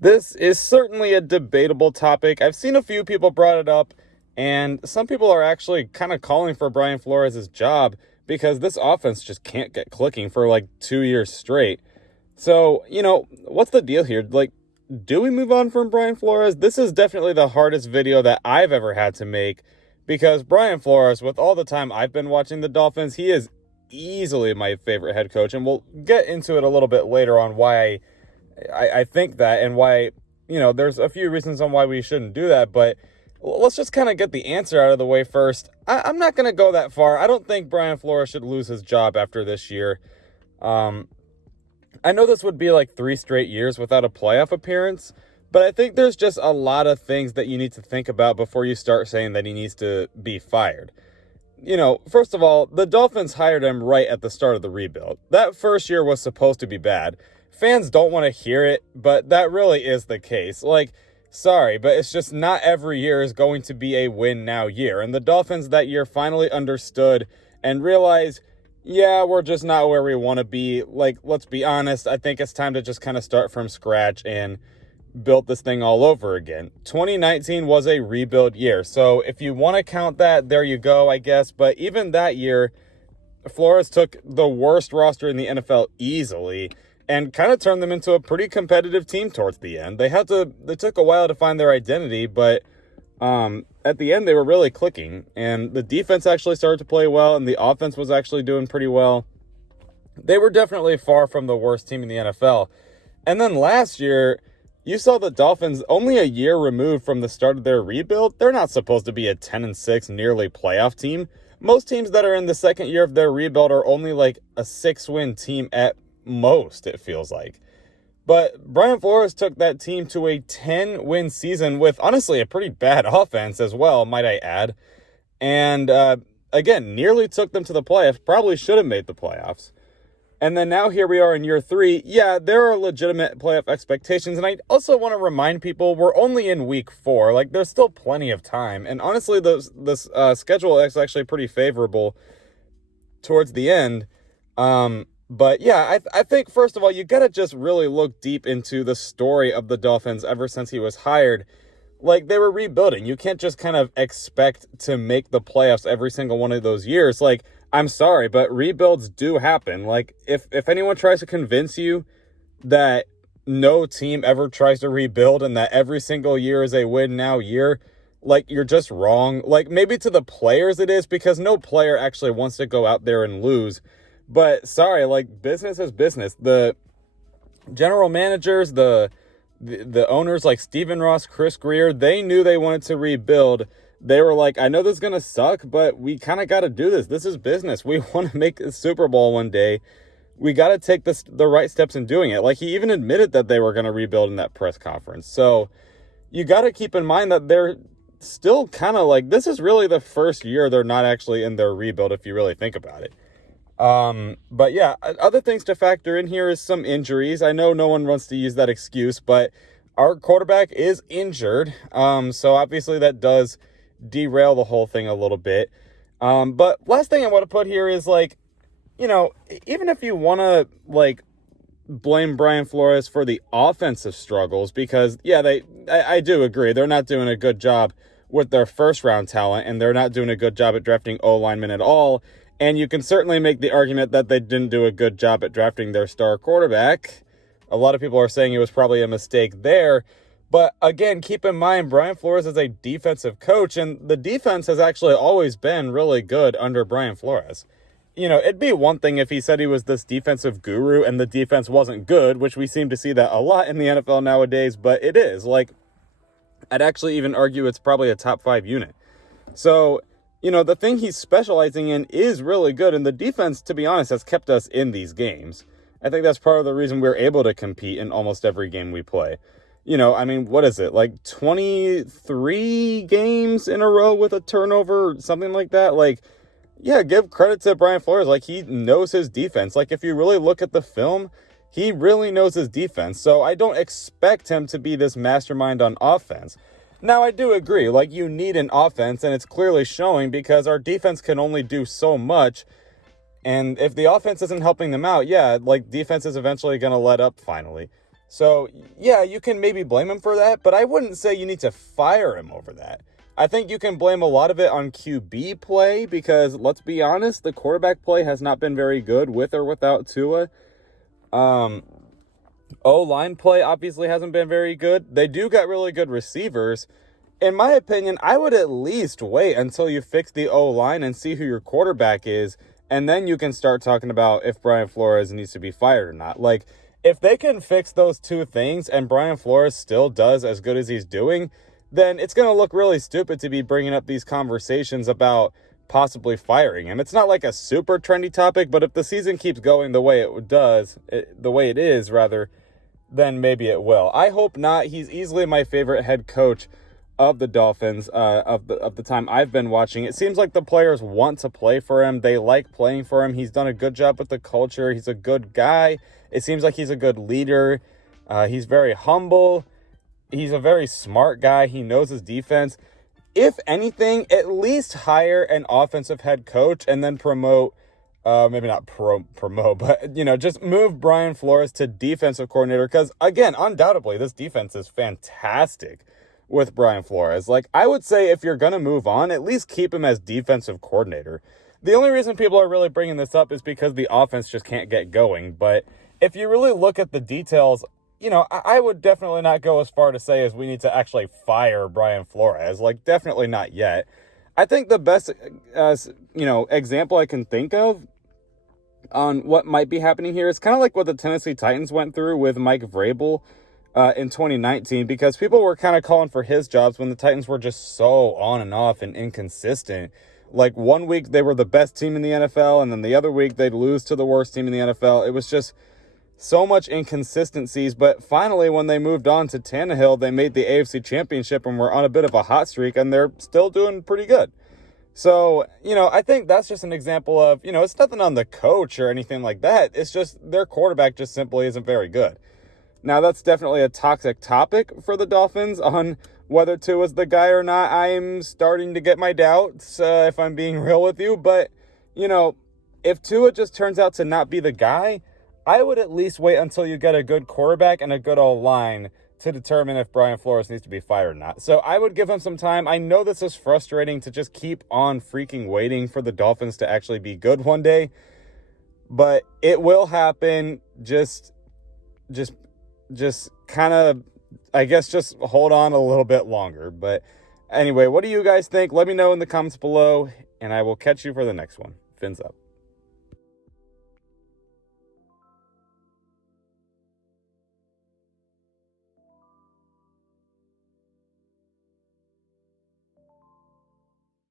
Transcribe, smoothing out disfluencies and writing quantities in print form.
This is certainly a debatable topic. I've seen a few people brought it up, and some people are actually kind of calling for Brian Flores' job because this offense just can't get clicking for like 2 years straight. So, what's the deal here? Like, do we move on from Brian Flores? This is definitely the hardest video that I've ever had to make because Brian Flores, with all the time I've been watching the Dolphins, he is easily my favorite head coach, and we'll get into it a little bit later on why I think that and why, there's a few reasons on why we shouldn't do that, but let's just kind of get the answer out of the way first. I'm not going to go that far. I don't think Brian Flores should lose his job after this year. I know this would be like 3 straight years without a playoff appearance, but I think there's just a lot of things that you need to think about before you start saying that he needs to be fired. First of all, the Dolphins hired him right at the start of the rebuild. That first year was supposed to be bad. Fans don't want to hear it, but that really is the case. Like, sorry, but it's just not every year is going to be a win now year. And the Dolphins that year finally understood and realized, yeah, we're just not where we want to be. Like, let's be honest, I think it's time to just kind of start from scratch and build this thing all over again. 2019 was a rebuild year. So if you want to count that, there you go, I guess. But even that year, Flores took the worst roster in the NFL easily and kind of turned them into a pretty competitive team towards the end. They took a while to find their identity, but at the end they were really clicking, and the defense actually started to play well, and the offense was actually doing pretty well. They were definitely far from the worst team in the NFL. And then last year, you saw the Dolphins only a year removed from the start of their rebuild. They're not supposed to be a 10-6 nearly playoff team. Most teams that are in the second year of their rebuild are only like a 6-win team at most, it feels like. But Brian Flores took that team to a 10-win season with, honestly, a pretty bad offense as well, might I add. And, again, nearly took them to the playoffs, probably should have made the playoffs. And then now here we are in year 3. Yeah, there are legitimate playoff expectations. And I also want to remind people we're only in week 4. Like, there's still plenty of time. And honestly, this schedule is actually pretty favorable towards the end. But yeah, I think, first of all, you got to just really look deep into the story of the Dolphins ever since he was hired. Like, they were rebuilding. You can't just kind of expect to make the playoffs every single one of those years. Like, I'm sorry, but rebuilds do happen. Like, if anyone tries to convince you that no team ever tries to rebuild and that every single year is a win now year, like, you're just wrong. Like, maybe to the players it is, because no player actually wants to go out there and lose. But sorry, like, business is business. The general managers, the owners like Stephen Ross, Chris Greer, they knew they wanted to rebuild. They were like, I know this is going to suck, but we kind of got to do this. This is business. We want to make a Super Bowl one day. We got to take the right steps in doing it. Like, he even admitted that they were going to rebuild in that press conference. So you got to keep in mind that they're still kind of like, this is really the first year they're not actually in their rebuild if you really think about it. But yeah, other things to factor in here is some injuries. I know no one wants to use that excuse, but our quarterback is injured. So obviously that does derail the whole thing a little bit. But last thing I want to put here is, like, even if you want to, like, blame Brian Flores for the offensive struggles, because yeah, I do agree. They're not doing a good job with their first round talent, and they're not doing a good job at drafting O-linemen at all. And you can certainly make the argument that they didn't do a good job at drafting their star quarterback. A lot of people are saying it was probably a mistake there. But again, keep in mind, Brian Flores is a defensive coach, and the defense has actually always been really good under Brian Flores. It'd be one thing if he said he was this defensive guru and the defense wasn't good, which we seem to see that a lot in the NFL nowadays, but it is. Like, I'd actually even argue it's probably a top 5 unit. So, the thing he's specializing in is really good, and the defense, to be honest, has kept us in these games. I think that's part of the reason we're able to compete in almost every game we play. What is it? Like 23 games in a row with a turnover, something like that? Like, yeah, give credit to Brian Flores. Like, he knows his defense. Like, if you really look at the film, he really knows his defense. So I don't expect him to be this mastermind on offense. Now, I do agree, like, you need an offense, and it's clearly showing because our defense can only do so much. And if the offense isn't helping them out, yeah, like, defense is eventually going to let up finally. So, yeah, you can maybe blame him for that, but I wouldn't say you need to fire him over that. I think you can blame a lot of it on QB play because, let's be honest, the quarterback play has not been very good with or without Tua. O-line play obviously hasn't been very good. They do got really good receivers. In my opinion, I would at least wait until you fix the O-line and see who your quarterback is, and then you can start talking about if Brian Flores needs to be fired or not. Like, if they can fix those two things and Brian Flores still does as good as he's doing, then it's going to look really stupid to be bringing up these conversations about possibly firing him. It's not like a super trendy topic, but if the season keeps going the way the way it is, then maybe it will. I hope not. He's easily my favorite head coach of the Dolphins of the time I've been watching. It seems like the players want to play for him. They like playing for him. He's done a good job with the culture. He's a good guy. It seems like he's a good leader. He's very humble. He's a very smart guy. He knows his defense. If anything, at least hire an offensive head coach and then promote, maybe not promote, but, just move Brian Flores to defensive coordinator. Because, again, undoubtedly, this defense is fantastic with Brian Flores. Like, I would say if you're going to move on, at least keep him as defensive coordinator. The only reason people are really bringing this up is because the offense just can't get going. But if you really look at the details, I would definitely not go as far to say as we need to actually fire Brian Flores. Like, definitely not yet. I think the best, example I can think of on what might be happening here is kind of like what the Tennessee Titans went through with Mike Vrabel in 2019, because people were kind of calling for his jobs when the Titans were just so on and off and inconsistent. Like, one week they were the best team in the NFL, and then the other week they'd lose to the worst team in the NFL. It was just so much inconsistencies, but finally when they moved on to Tannehill, they made the AFC Championship and were on a bit of a hot streak, and they're still doing pretty good. So, I think that's just an example of, it's nothing on the coach or anything like that. It's just their quarterback just simply isn't very good. Now, that's definitely a toxic topic for the Dolphins on whether Tua's the guy or not. I'm starting to get my doubts, if I'm being real with you, but, if Tua just turns out to not be the guy, I would at least wait until you get a good quarterback and a good O-line to determine if Brian Flores needs to be fired or not. So I would give him some time. I know this is frustrating to just keep on freaking waiting for the Dolphins to actually be good one day, but it will happen. Just kind of, I guess, just hold on a little bit longer. But anyway, what do you guys think? Let me know in the comments below, and I will catch you for the next one. Fins up.